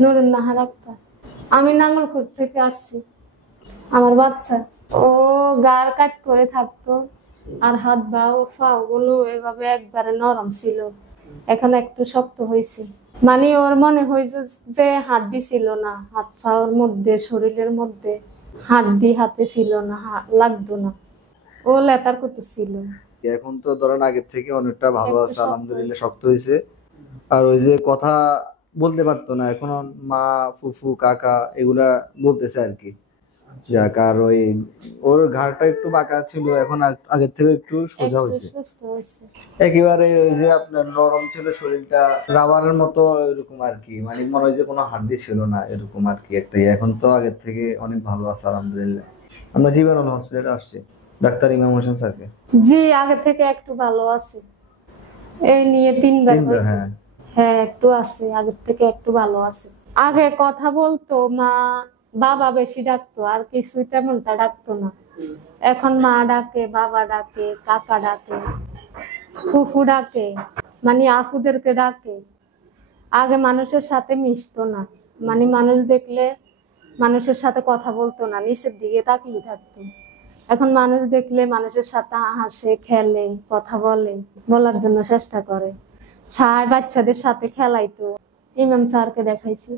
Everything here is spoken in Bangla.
নুরুন নাহার আক্তার। আমি নাঙ্গলকোট থেকে আসছি। আমার বাচ্চা ও গার কাট করে থাকতো, আর হাত বা ও পা গুলো এভাবে একবারে নরম ছিল, এখন একটু শক্ত হয়েছে। মানে ওর মনে হয়েছে যে হাড্ডি ছিল না, হাত পাওয়ার মধ্যে শরীরের মধ্যে হাড্ডি হাতে ছিল না, লাগতো না, ও লেতার কত ছিল। এখন তো ধরেন আগের থেকে অনেকটা ভালো একটু আছে, শক্ত আলহামদুলিল্লাহ, হয়েছে। শক্ত হয়েছে। আর ওই যে কথা বলতে পারতো না, এখন মা, ফুফু, কাকা এগুলা বলতেছে আর কি। যাক, আর ওই ওর ঘাড়টা একটু বাঁকা ছিল, এখন আগের থেকে একটু সোজা একটু হয়েছে। সুস্থ হয়েছে। একেবারে ওই যে আপনার নরম ছিল শরীরটা, রাবারের মতো এরকম আর কি, মানে মনে হয় যে কোনো হাড্ডি ছিল না এরকম আর কি একটাই। এখন তো আগের থেকে অনেক ভালো আছে আলহামদুলিল্লাহ। আমরা জীবন হসপিটালে আসছি ডাক্তার ইমাম হোসেন স্যারকে। জি, আগে থেকে একটু ভালো আছে। এই নিয়ে 3বার তিনবার, হয়েছে। হ্যাঁ। হ্যাঁ, একটু আছে, আগের থেকে একটু ভালো আছে। আগে কথা বলতো, মা বাবা বেশি ডাকতো, আর কিছুই তেমনটা ডাকতো না। এখন মা ডাকে, বাবা ডাকে, কাকা ডাকে, ফুফু ডাকে, মানে আপুদেরকে ডাকে। আগে মানুষের সাথে মিশতো না, মানে মানুষ দেখলে মানুষের সাথে কথা বলতো না, নিচের দিকে তাকিয়ে থাকতো। এখন মানুষ দেখলে মানুষের সাথে হাসে, খেলে, কথা বলে, বলার জন্য চেষ্টা করে। ছায় বাচ্চাদের সাথে খেলাইতো। ইমাম স্যারকে দেখাইছি।